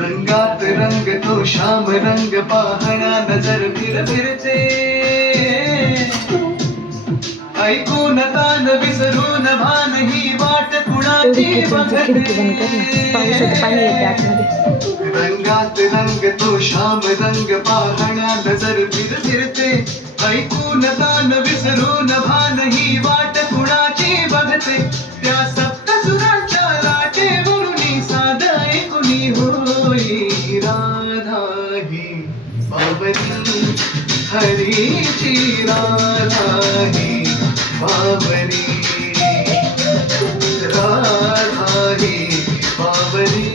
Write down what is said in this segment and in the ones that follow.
रंगात रंग तो श्याम रंग पाहण्या नजर फिरते ऐकून तान विसरून भान ही वाट कुणाची बघते रंगात रंग तो श्याम रंग पाहण्या नजर फिरते ऐकून तान विसरून भान ही वाट कुणाची बघते त्या सप्तसुरांच्या लाटेवरून साध ऐकुनी होई राधा ही बाबरी हरीची राधा ही बाबरी राधा ही बाबरी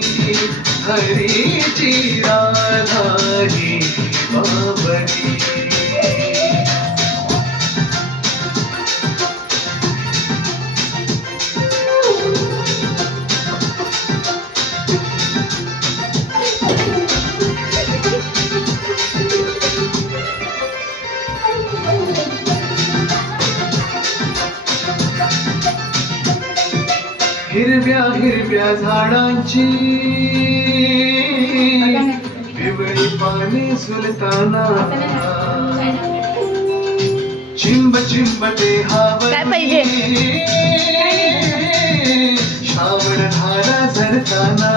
हरीची राधा ही बाबरी हिरव्या हिरव्या झाडांची पिवळी पाने झुलताना चिंब चिंबटे हावरी श्रावण धारा झरताना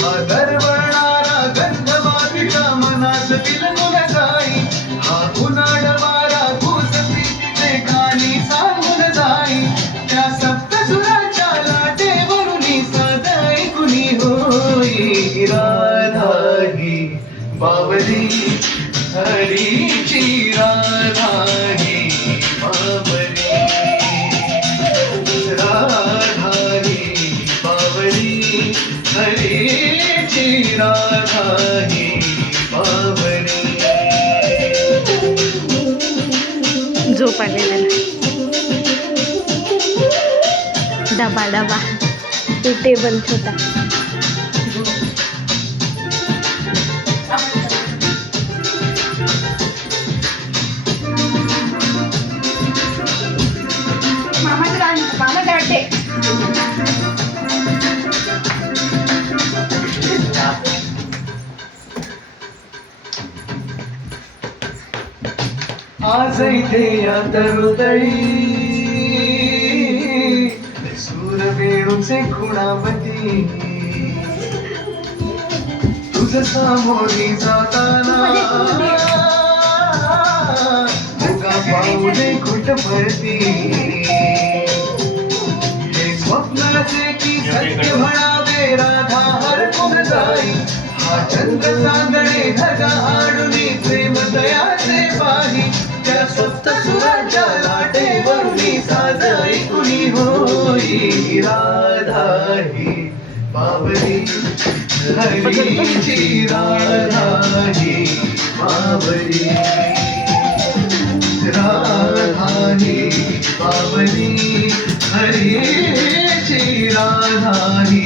हा दरवळणारा गंध मातीच्या मनात विलगून जाई हा उन्हाळ वारा घुस प्रीतीचे गाणी सांगून जाई त्या सप्तसुरांच्या लाटेवरून साध ऐकुनी होई राधा ही बाबरी हरीची राधा ही बाबरी राधा ही बाबरी हरीची राधा ही बाबरी झोप आलेला डबा डबा ते टेबल छोटा आज इथे या तरुतळी सूरवेणूचे खुणावती तुझ सामोरी जाताना तुका पाऊले कुठ भरती हे स्वप्नाचे की सत्य म्हणावे राधा हरपून जाई हा चंद्र चांदणे ढगा आडुनी प्रेम दयाचे पाही त्या सप्तसुरांच्या लाटेवरून साध ऐकुनी होई राधा ही बाबरी हरीची राधा ही बाबरी राधा ही बाबरी हरीची राधा ही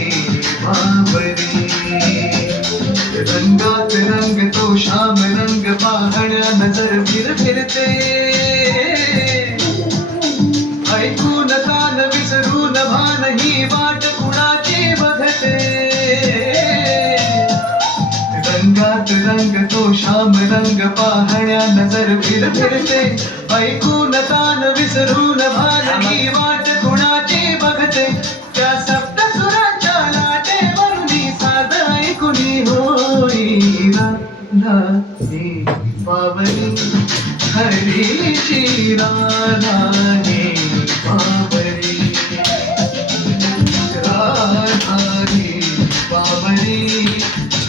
बाबरी रंगात रंग तो श्याम रंग पाहण्या नजर फिरते ऐकून तान विसरून भान ही वाट कुणाची बघते रंगात रंग तो श्याम रंग पाहण्या नजर फिरते ऐकून तान विसरून भान ही वाट कुणाची बघते त्या सप्तसुरांच्या लाटेवरून साध ऐकुनी होई राधा ही बाबरी हरीची राधा ही बाबरी राधा ही बाबरी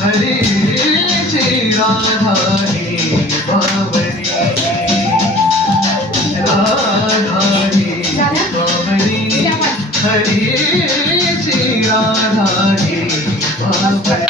हरीची राधा ही बाबरी राधा ही बाबरी हरीची राधा ही बाबरी